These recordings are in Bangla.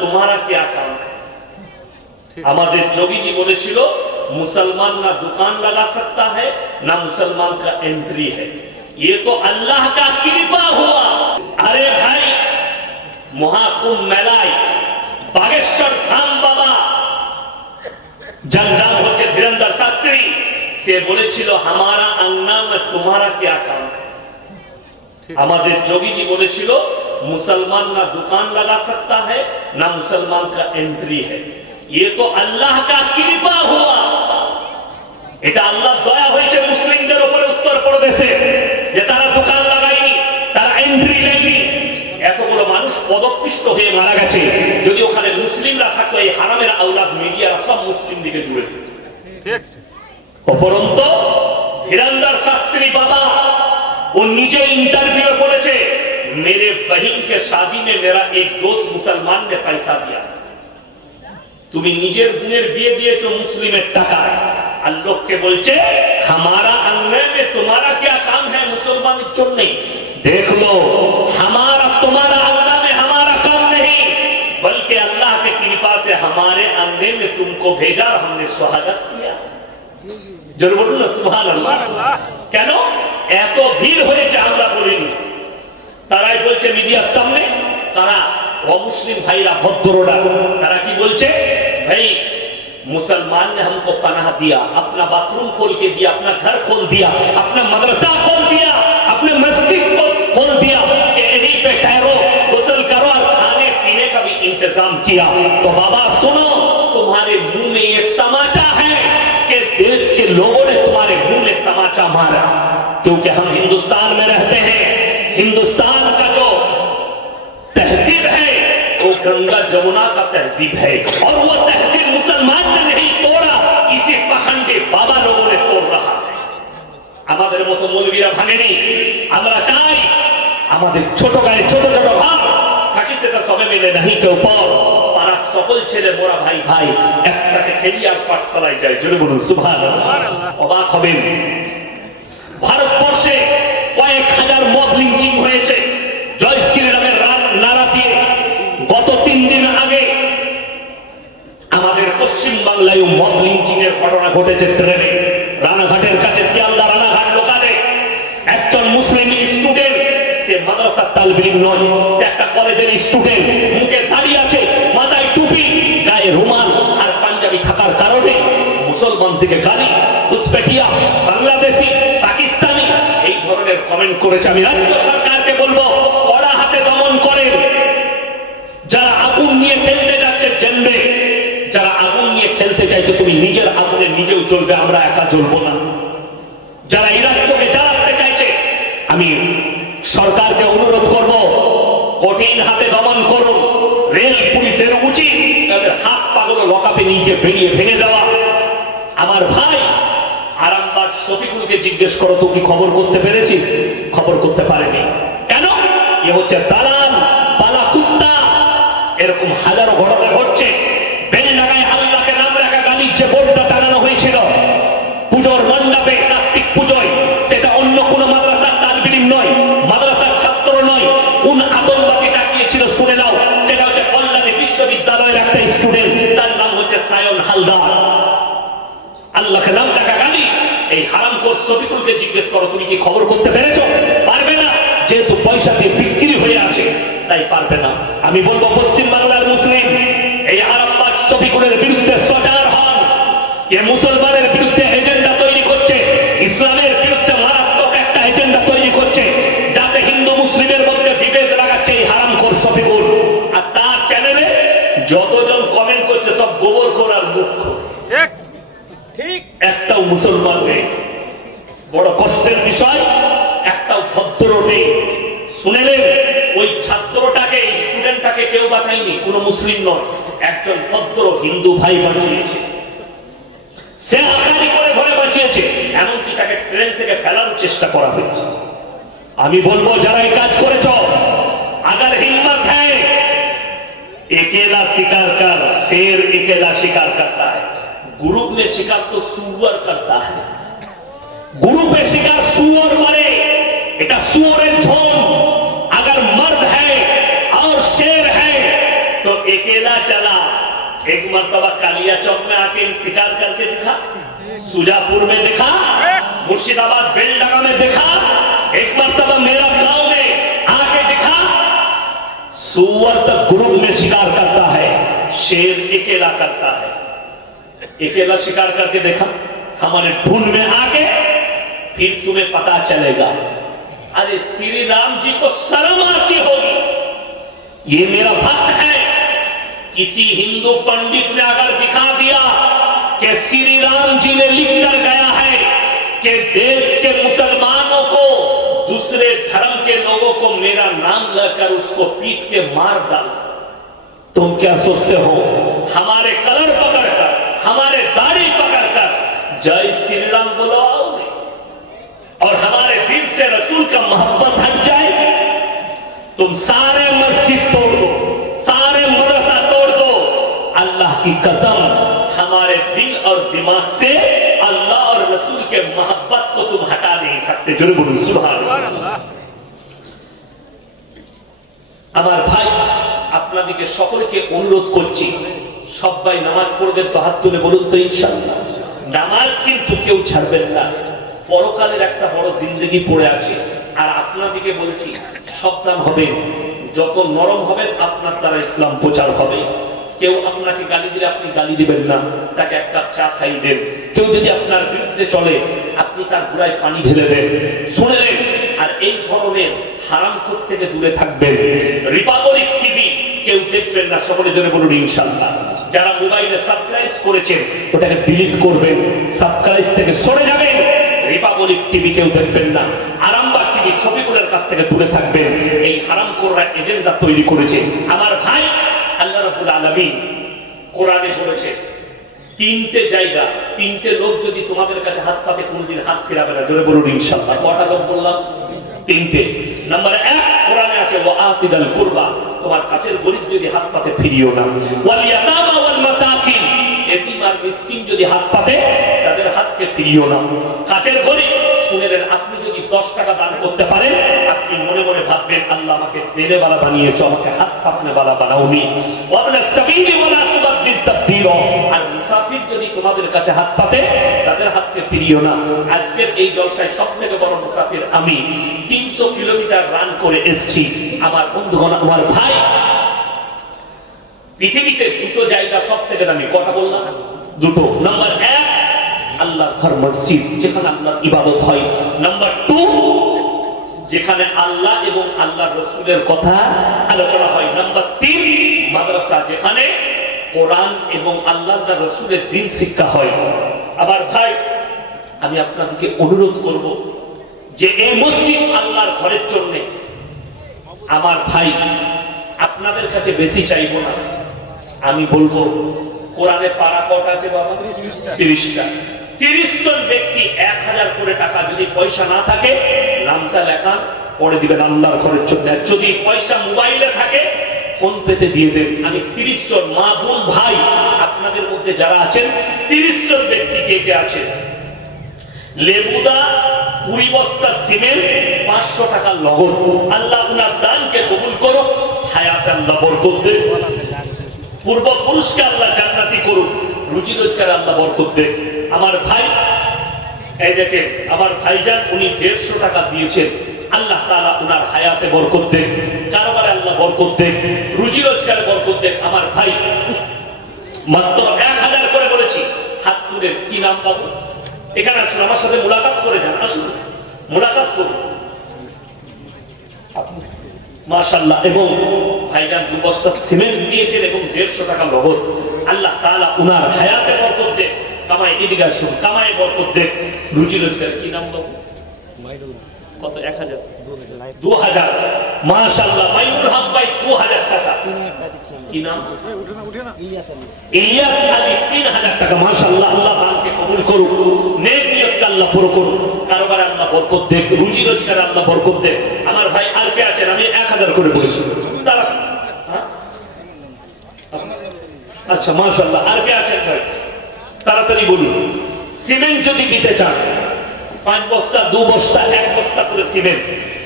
तुम्हारा क्या काम है। हमारे जोगी जी বলেছিল मुसलमान ना दुकान लगा सकता है ना मुसलमान का एंट्री है, ये तो अल्लाह का कृपा हुआ। अरे भाई महाकुंभ मेलाয় बागेश्वर धाम बाबा যার নাম হচ্ছে ধীরেন্দ্র শাস্ত্রী, সে বলেছিল हमारा अंगना में तुम्हारा क्या काम है। আমাদের যোগী জি বলেছিল मुसलमान ना दुकान लगा सकता है ना मुसलमान का एंट्री है, ये तो अल्लाह का कृपा हुआ। এটা আল্লাহর দয়া হয়েছে মুসলিমদের উপরে উত্তর প্রদেশে, যে তারা দোকান লাগায়নি, তারা এন্ট্রি নেয়নি। এতগুলো মানুষ পদপিষ্ট হয়ে মারা গেছে, যদি ওখানে মুসলিমরা থাকতো এই হারামের আওলাদ মিডিয়ারা সব মুসলিম দিকে জুড়ে দিত। ঠিক উপরন্তু ধীরেন্দ্র শাস্ত্রী বাবা वो नीचे इंटरव्यू करेছে, मेरे बहन के शादी में मेरा एक दोस्त मुसलमान ने पैसा दिया। তুমি নিজের বোনের বিয়ে দিয়েছো মুসলিমের টাকায়, আর লোককে বলছে हमारा अंगने में तुम्हारा क्या काम है मुसलमाনের জন্য। देख लो हमारा तुम्हारा अंगना में हमारा काम नहीं, बल्कि अल्लाह की कृपा से हमारे अंगने में तुमको भेजा और हमने स्वागत किया। जरूर बोलो ना सुभान अल्लाह। কেন এত ভিড় হয়েছে আমরা বলিনি, তারাই বলছে মিডিয়ার সামনে, তারা অমুসলিম ভাইরা ভদ্ররা তারা কি বলছে, भाई मुसलमान ने हमको पनाह दिया, अपना बाथरूम खोल के दिया, अपना घर खोल दिया, अपना मदरसा खोल दिया, अपने मस्जिद को खोल दिया कि यहीं पे ठहरो, गुस्ल करो और खाने पीने का भी इंतजाम किया। तो बाबा सुनो, तुम्हारे मुंह में ये तमाचा है कि देश के लोगों ने तुम्हारे मुंह में तमाचा मारा, क्योंकि हम हिंदुस्तान में रहते हैं। हिंदुस्तान का जो तहजीब है वो गंगा जमुना का तहजीब है, और वो तहजीब मुसलमान ने नहीं तोड़ा, इसी पाखंडी बाबा लोगों ने तोड़ रहा है। আমাদের মতো মৌলবীরা ভাঙেনি। আমরা চাই আমাদের ছোট গায়ে ছোট ছোট ভাব থাকি, সেটা সবে মিলে নাহি কেউ পর, পাড়ার সকল ছেলে মোরা ভাই ভাই একসাথে খেলি আর পাঠশালায় যাই। জোরে বলুন সুবহানাল্লাহ। অবাক হবেন, ভারতবর্ষে কয়েক হাজার মব লিঞ্চিং হয়েছে জয় শ্রীরামের নারা দিয়ে। গত 3 দিন আগে আমাদের পশ্চিম বাংলায় মব লিঞ্চিং এর ঘটনা ঘটেছে। ট্রেনে রানাঘাটের কাছে শিয়ালদা রানাঘাট লোকালে একজন মুসলিম স্টুডেন্ট, সে মাদ্রাসার তালিব নয়, সে একটা কলেজের স্টুডেন্ট, মুখে দাড়ি আছে, মাথায় টুপি, গায়ে রুমাল আর পাঞ্জাবি থাকার কারণে মুসলমান থেকে গালি, ঘুষপেটিয়া, বাংলাদেশি, পাকিস্তানি এই ধরনের কমেন্ট করেছে। আমি রাজ্য সরকারকে বলবো কড়া হাতে দমন করেন। যারা আগুন নিয়ে খেলতে যাচ্ছে জানবে, যারা আগুন নিয়ে খেলতে চাইছে তুমি নিজের আগুনে নিজেও জ্বলবে, আমরা একা জ্বলবো না। যারা এই রাজ্যকে জ্বালাতে চাইছে, আমি সরকারকে অনুরোধ করব কঠিন হাতে দমন করুন। রেল পুলিশের উচিত তাদের হাত পাগুলো লকাপে নিয়ে বেরিয়ে ভেঙে দেওয়া। আমার ভাই আরামবাগ শফিকুলকে জিজ্ঞেস করো, তুই কি খবর করতে পেরেছিস? খবর করতে পারেনি। কেন? এ হচ্ছে দালাল, পালা কুত্তা। এরকম হাজারো ঘটনা ঘটছে। বেলডাঙ্গায় আল্লাহকে নাম রাখা গালির যে বোর্ডটা টানানো হয়েছিল পুজোর মণ্ডপে কার্তিক পুজোয়, সেটা অন্য কোন মাদ্রাসার তালিব ইলম নয়, মাদ্রাসার ছাত্র নয়। কোন আতঙ্কবাদী ডাকিয়েছিল শুনে নাও, সেটা হচ্ছে কল্যাণী বিশ্ববিদ্যালয়ের একটা স্টুডেন্ট, তার নাম হচ্ছে সায়ন হালদার। আল্লাহকে নাম রাখা গালি। এই হারামখোর শফিকুলকে জিজ্ঞেস করো, তুমি কি খবর করতে পেরেছো? পারবে না, যেহেতু পয়সা দিয়ে বিক্রি হয়ে আছে তাই পারবে না। আমি বলবো পশ্চিম বাংলার মুসলিম এই আরামবাগ শফিকুলের বিরুদ্ধে সজাগ হন। এ মুসলমানের বিরুদ্ধে এজেন্ডা তৈরি করছে, ইসলামের বিরুদ্ধে মারাত্মক একটা এজেন্ডা তৈরি করছে, যাতে হিন্দু মুসলিমের মধ্যে বিভেদ লাগাচ্ছে এই হারামখোর শফিকুল। আর তার চ্যানেলে যতজন কমেন্ট করছে সব গোবর করার মুখ। ঠিক ঠিক, একটাও মুসলমান নেই। বড় কষ্টের বিষয়, একটাও ভদ্র নেই। শুনেলেন, ওই ছাত্রটাকে, স্টুডেন্টটাকে কেউ বাঁচায়নি, কোনো মুসলিম নয়, একজন ভদ্র হিন্দু ভাই বাঁচিয়েছে। সে আগারি করে ধরে বাঁচিয়েছে, এমনকি তাকে ট্রেন থেকে ফেলার চেষ্টা করা হয়েছে। আমি বলবো যারা এই কাজ করেছ, अगर हिम्मत है अकेला शिकार कर, शेर अकेला शिकार करता है, ग्रुप में शिकार तो सुअर करता है। ग्रुप में शिकार सुअर करे, এটা सुअर ঝোল। अगर मर्द है और शेर है तो अकेला चला, एक मर्तबा कालिया चौक में आके शिकार करके दिखा, सुजापुर में दिखा, मुर्शिदाबाद बेलडांगा में दिखा, एक मर्तबा मेरा गांव में आके दिखा। सुअर तक ग्रुप में शिकार करता है, शेर अकेला करता है। अकेला शिकार करके देखा हमारे ढूंढ में आके, फिर तुम्हें पता चलेगा। अरे श्री राम जी को शर्म आती होगी, ये मेरा भक्त है। किसी हिंदू पंडित ने अगर दिखा दिया कि श्री राम जी ने लिख कर गया है कि देश के मुसलमानों को, दूसरे धर्म के लोगों को मेरा नाम लेकर उसको पीट के मार डाल, तुम क्या सोचते हो? हमारे कलर पकड़कर, हमारे दाढ़ी पकड़कर जय श्री राम बुलवाओगे और हमारे दिल से रसूल का मोहब्बत हट जाएगी? तुम सारे मस्जिद तोड़ दो, सारे मदरसा तोड़ दो, अल्लाह की कसम हमारे दिल और दिमाग से अल्लाह और रसूल के मोहब्बत को तुम हटा नहीं सकते। जरूर बोलो सुभान अल्लाह। আমার ভাই আপনাদেরকে সকলকে অনুরোধ করছি, সবাই নামাজ পড়বেন তো হাত তুলে বলুন তো ইনশাআল্লাহ। নামাজ কিন্তু কেউ ছাড়বেন না, পরকালের একটা বড় জিন্দেগি পড়ে আছে। আর আপনাদেরকে বলছি সাবধান হবেন, যত নরম হবেন আপনার দ্বারা ইসলাম প্রচার হবে। কেউ আপনাকে গালি দিলে আপনি গালি দিবেন না, তাকে এক কাপ চা খাইয়ে দেন। কেউ যদি আপনার বিরুদ্ধে চলে আপনি তার গুড়ায় পানি ঢেলে দেন, শুনে নেন। আর এই ধরনের হারামখোর থেকে দূরে থাকবেন। রিপাবলিক টিভি কেউ দেখবেন না, সকলে জোরে বলুন ইনশাআল্লাহ। যারা মোবাইলে সাবস্ক্রাইব করেছেন ওটাকে ডিলিট করবেন, সাবস্ক্রাইব থেকে সরে যাবেন। রিপাবলিক টিভি কেউ দেখবেন না, আরামবাগ টিভি সবিকুলের কাছ থেকে দূরে থাকবেন। এই হারামখোররা এজেন্ডা তৈরি করেছে। আমার ভাই আল্লাহ রাব্বুল আলামিন কোরআনে বলেছে তিনটে জায়গা, তিনটে লোক যদি তোমাদের কাছে হাত পাতে কোনদিন হাত ফেরাবে না। জোরে বলুন ইনশাআল্লাহ। কয়টা লোক বললাম? তিনটে। নাম্বার 1 কোরআনে আছে ওয়াআতিদাল কুরবা, তোমার কাছের গরীব যদি হাত পাতে ফিরিও না। ওয়াল ইয়াতামা ওয়াল মাসাকিন, এতিম আর মিসকিন যদি হাত পাতে তাদের হাতকে ফিরিও না। কাছের গরীব শুনেলেন, আপনি যদি 10 টাকা দান করতে পারেন আপনি মনে মনে ভাববেন আল্লাহ আমাকে দেনে वाला বানিয়েছো, আমাকে হাত পাতনে वाला বানাওনি। ওয়াবনা সাবিলি ওয়ালা তুবাদ্দিদ তাবদীরা, আর মুসাফির যদি তোমাদের কাছে হাত পাতে তাদের হাতকে ফিরিও না। আজকের এই জলসায় সবথেকে বড় মুসাফির আমি, 300 কিলোমিটার রান করে এসেছি। আমার বন্ধুগণ, আমার ভাই, পৃথিবীতে দুটো জায়গা সবথেকে দামি। কটা বললাম? দুটো। নাম্বার 1 আল্লাহর ঘর মসজিদ, যেখানে আল্লাহর ইবাদত হয়। নাম্বার 2 যেখানে আল্লাহ এবং আল্লাহর রাসূলের কথা আলোচনা হয়। নাম্বার 3 মাদ্রাসা, যেখানে কোরআন এবং আল্লাহর রাসূলের দ্বীন শিক্ষা হয়। আমার ভাই, আমি আপনাদেরকে অনুরোধ করব যে এই মসজিদ আল্লাহর ঘরের জন্য, আমার ভাই আপনাদের কাছে বেশি চাইবো না। আমি বলবো কোরআনে পারা কটা আছে বাবা? 30টা। 30 জন ব্যক্তি 1000 করে টাকা, যদি পয়সা না থাকে নামটা লেখান, পরে দিবেন আল্লাহর ঘরের জন্য। যদি পয়সা মোবাইলে থাকে ফোন পেতে দিয়ে দেন। আমি 30 জন মা বোন ভাই আপনাদের মধ্যে যারা আছেন, 30 জন ব্যক্তি কে কে আছেন, লেবুদা 20 বস্তা সিমেন্ট, 500 টাকা নগদ। আল্লাহ উনার দানকে কবুল করুক, হায়াত আল্লাহ বরকত দেন, পূর্বপুরুষকে আল্লাহ জান্নাতি করুক, রুজি রোজগার আল্লাহ বরকত দেন। আমার ভাই, এই দেখেন আমার ভাইজান, উনি 150 টাকা দিয়েছেন। আল্লাহ তাআলা উনার হায়াতে বরকত দেন, কারবারে আল্লাহ বরকত দেন, রুজি রোজগারে বরকত দেন। আমার ভাই মাত্র 1000 করে বলেছি, হাত তুলে কি নাম পাবো? এখানে আসুন, আমার সাথে মুলাকাত করে যান, আসুন মুলাকাত করুন। মাশাআল্লাহ। এবং ভাইজান 2 বস্তা সিমেন্ট দিয়েছেন এবং 150 টাকা নগদ। আল্লাহ তাআলা উনার হায়াতে বরকত দেন, কামাই এদিকে আসুন, কামাই বরকত দেন, রুজি রোজগার। কি নাম বাবু? কত? 1000 2000। মাশাআল্লাহ। মাইনুল হক ভাই 2000 টাকা। কি নাম? ইলিয়াস আলী 3000 টাকা। মাশাআল্লাহ। আল্লাহ দানকে কবুল করুক, নেক নিয়তকে আল্লাহ পুরো করুক, কারবারে আল্লাহ বরকত দেন, রুজি রোজগারে আল্লাহ বরকত দেন। আমার ভাই আর কে আছেন? আমি 1000 করে বলেছি। তারা আচ্ছা মাশাআল্লাহ। আর কে আছেন ভাই? তাড়াতাড়ি বলুন। সিমেন্ট যদি দিতে চান 5 বস্তা, 2 বস্তা, 1 বস্তা করে সিমেন্ট।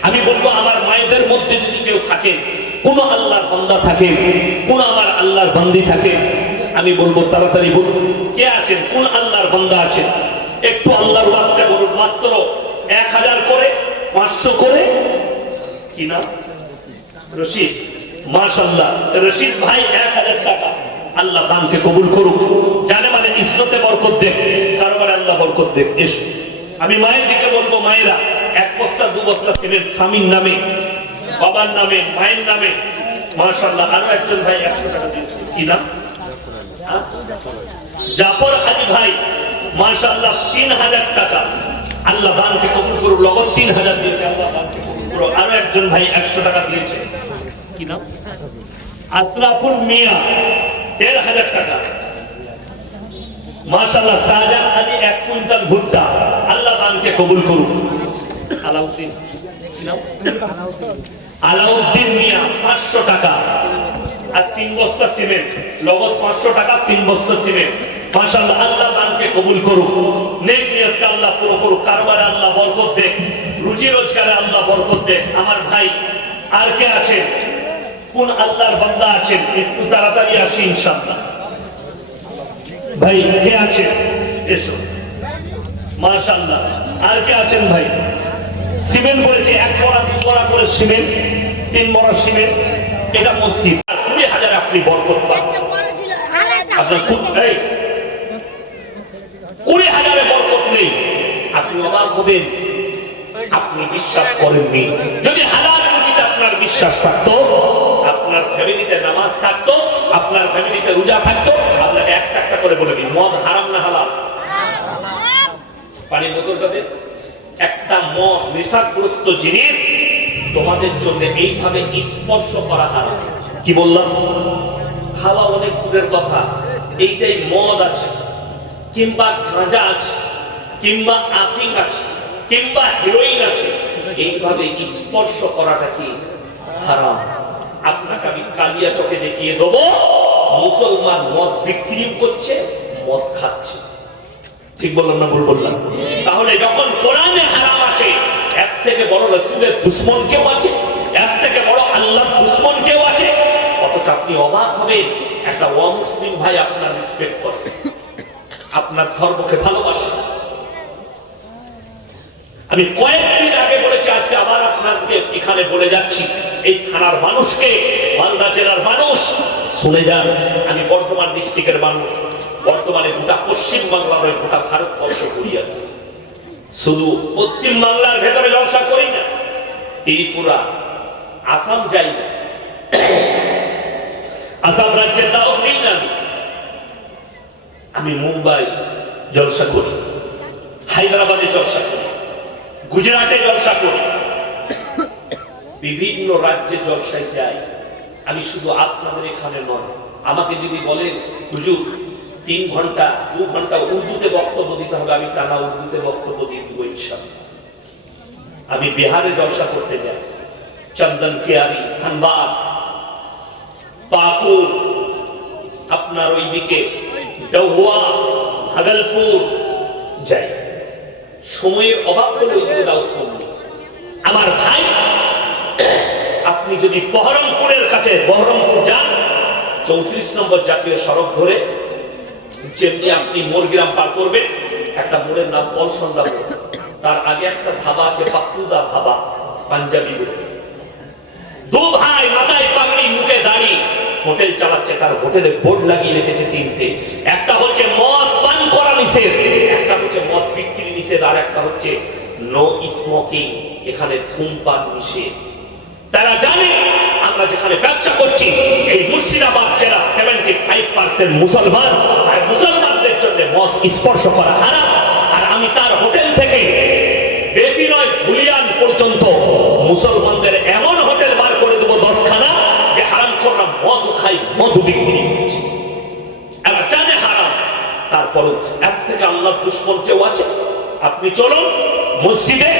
আমি বলবো আমার মায়েদের মধ্যে যদি কেউ থাকে কোন আল্লাহর বান্দা থাকে, কোন আমার আল্লাহর বান্দি থাকে, আমি বলবো তাড়াতাড়ি বলুন কে আছেন, কোন আল্লাহর বান্দা আছেন? একটু আল্লাহর ওয়াস্তে বলুন। মাত্র 1000 করে, 500 করে, কি না রশিদ, মাশাআল্লাহ রশিদ ভাই 1000 টাকা। আল্লাহ দানকে কবুল করুক, জানে মানে ইজ্জতে বরকত দেখ, কারবারে আল্লাহ বরকত দেখ। এসো আমি মায়ের দিকে বলবো, মায়েরা 1 বস্তা 2 বস্তা সিমেন্ট স্বামীর নামে, বাবার নামে, মায়ের নামে। মাশাআল্লাহ আরো একজন ভাই 100 টাকা দিয়েছে, কি না জাফর আলী ভাই, মাশাআল্লাহ 3000 টাকা। আল্লাহ দানকে কবুল করুক, লগত 3000 দিয়েছে, আল্লাহ দানকে কবুল করুক। আরো একজন ভাই 100 টাকা দিয়েছে, কি না আশরাফুল মিয়া 1500 টাকা। মাশাআল্লাহ শাহজাহান আলী 1 কুইন্টাল ভুট্টা, আল্লাহ দানকে কবুল করুক। আলাউদ্দিন, আলাউদ্দিন মিয়া 500 টাকা আর 3 বস্তা সিমেন্ট, লগত 500 টাকা 3 বস্তা সিমেন্ট। মাশাআল্লাহ আল্লাহ দানকে কবুল করুক, নেক নিয়তকে আল্লাহ পুরো করুক, কারবারে আল্লাহ বরকত দেখ, রুজি রোজগারে আল্লাহ বরকত দেখ। আমার ভাই আর কে আছেন, কোন আল্লাহর বান্দা আছেন? একটু তাড়াতাড়ি আসি ইনশাআল্লাহ। ভাই কে আছেন এসো, মাশাআল্লাহ আর কে আছেন ভাই? সিমেন্ট বলেছে 1 বড়া 2 বড়া করে সিমেন্ট, 3 বড়া সিমেন্ট, এটা মসজিদ। 20,000 আপনি বরকত পান। আপনার খুব এই 20,000 বরকত নেই, আপনি অবাক হবেন, আপনি বিশ্বাস করেননি। যদি হালাল রুজিতে আপনার বিশ্বাস থাকতো, আপনার ফ্যামিলিতে নামাজ থাকতো, আপনার ফ্যামিলিতে রোজা থাকতো, আপনাকে একটা করে বলে দিই, মদ হারাম না হালাল? পানির বোতলটাতে একটা মদ নেশাগ্রস্ত জিনিস তোমাদের জন্য এইভাবে স্পর্শ করা হারাম। কি বললাম? খাওয়া অনেক দূরের কথা, এইটাই মদ আছে, কিংবা গাঁজা আছে, কিংবা আফিং আছে, কিংবা হেরোইন আছে, এইভাবে স্পর্শ করাটা কি হারাম। আপনাকে আমি কালিয়া চোখে দেখিয়ে দেবো, মুসলমান মদ বিক্রি করছে, মদ খাচ্ছে। ঠিক বললাম না ভুল বললাম? তাহলে যখন কোরআনে হারাম আছে, এর থেকে বড় রাসূলের দুশমন কেউ আছে? এর থেকে বড় আল্লাহর দুশমন কেউ আছে? অথচ আপনি অবাক হবেন, একটা অমুসলিম ভাই আপনার রেসপেক্ট করে, আপনার ধর্মকে ভালোবাসে। আমি কয়েকদিন আগে বলেছি, আজকে আবার আপনাকে এখানে বলে যাচ্ছি, এই থানার মানুষকে, মালদা জেলার মানুষ শুনে যান, আমি বর্ধমান ডিস্ট্রিক্টের মানুষ, বর্তমানে গোটা পশ্চিম বাংলার নয়, গোটা ভারতবর্ষ করিয়া, শুধু পশ্চিম বাংলার ভেতরে জলসা করি না, ত্রিপুরা, আসাম যাই না, আসাম রাজ্যের দাওয়াত নিই না, আমি মুম্বাই জলসা করি, হায়দ্রাবাদে জলসা করি, গুজরাটে জলসা করি, বিভিন্ন রাজ্যে জলসায় যাই। আমি শুধু আপনাদের এখানে নয়, আমাকে যদি বলেন হুজুর 3 ঘন্টা 2 ঘন্টা উর্দুতে বক্তব্য দিতে হবে, আমি টানা উর্দুতে বক্তব্য দিয়ে দিব ইনশাআল্লাহ। আমি বিহারে জলসা করতে যাই, চন্দন কিয়ারি, ধানবাদ, পাকুড়, আপনার ওইদিকে দহুয়া, ভাগলপুর যাই। সময়ের অভাব হলে ওইদিকে দাওয়াত কম নেই। আমার ভাই, আপনি যদি বহরমপুরের কাছে, বহরমপুর যান, 34 নম্বর জাতীয় সড়ক ধরে যেমনি আপনি মোরগ্রাম পার করবেন, একটা মোড়ের নাম পলসন্দা মোড়, তার আগে একটা ধাবা আছে, পাপ্পুদা ধাবা, পাঞ্জাবি মোড়। 2 ভাই মাথায় পাগড়ি, মুখে দাড়ি, হোটেল চালাচ্ছে, তার হোটেলে বোর্ড লাগিয়ে রেখেছে 3টে, একটা হচ্ছে মদ পান করা নিষেধ, একটা হচ্ছে মদ বিক্রি নিষেধ, আর একটা হচ্ছে নো স্মোকিং, এখানে ধূমপান নিষেধ। তারা জানে আমরা যেখানে ব্যবসা করছি, এই মুর্শিদাবাদ জেলা 75% মুসলমান, আর মুসলমানদের জন্য মদ স্পর্শ করা হারাম। আর আমি তার হোটেল থেকে বেশি নয়, ধুলিয়ান পর্যন্ত মুসলমানদের এমন হোটেল বার করে দেবো 10খানা, যে হারাম খোররা মদ খাই, মধু বিক্রি করছে, এরা জানে হারাম। তারপরও এর থেকে আল্লাহর দুশমন কেউ আছে? আপনি চলুন মসজিদে,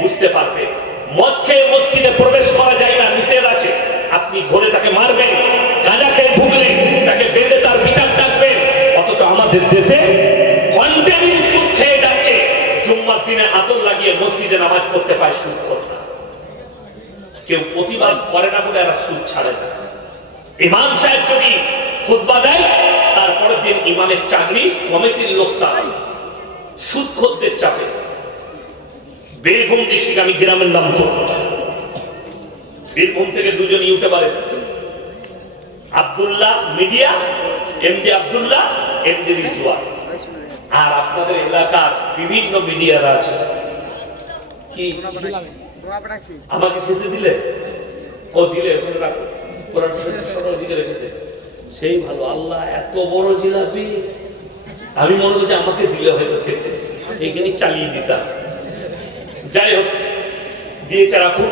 বুঝতে পারবেন মদ খেয়ে মসজিদে প্রবেশ করা যায় না, নিষেধ আছে। আপনি ধরে তাকে মারবেন, গাঁজা খেয়ে ঢুকলে তাকে বেঁধে তার বিচার ডাকবেন। অথচ আমাদের দেশে কন্টিনিউ সুদ খেয়ে যাচ্ছে, জুম্মার দিনে আতর লাগিয়ে মসজিদে নামাজ পড়তে পায় সুদ কথা। কেউ প্রতিবাদ করে না বলে এরা সুদ ছাড়ে না। ইমাম সাহেব যদি খুতবা দেয়, তারপরের দিন ইমামের চাকরি কমিটির লোক তাড়ায় সুদখোরদের চাপে। বীরভূম ডিস্ট্রিক্ট, আমি গ্রামের নাম বলবো, বীরভূম থেকে দুজন ইউটিউবার এসেছে, Abdullah media, MD Abdullah, MD Rizwan, আর আপনাদের এলাকার বিভিন্ন মিডিয়ারা আছে। কি আমাকে খেতে দিলে? ও দিলে, ওখানে রাখো, কোরআন শরীফের সঙ্গে ওদিকে রেখে দে। সেই ভালো, আল্লাহ এত বড় জিলাপি, আমি মনে করছি আমাকে দিলে হয়তো খেতে, এইখানে চালিয়ে দিতাম। যাই হোক, দিয়েছে রাখুন।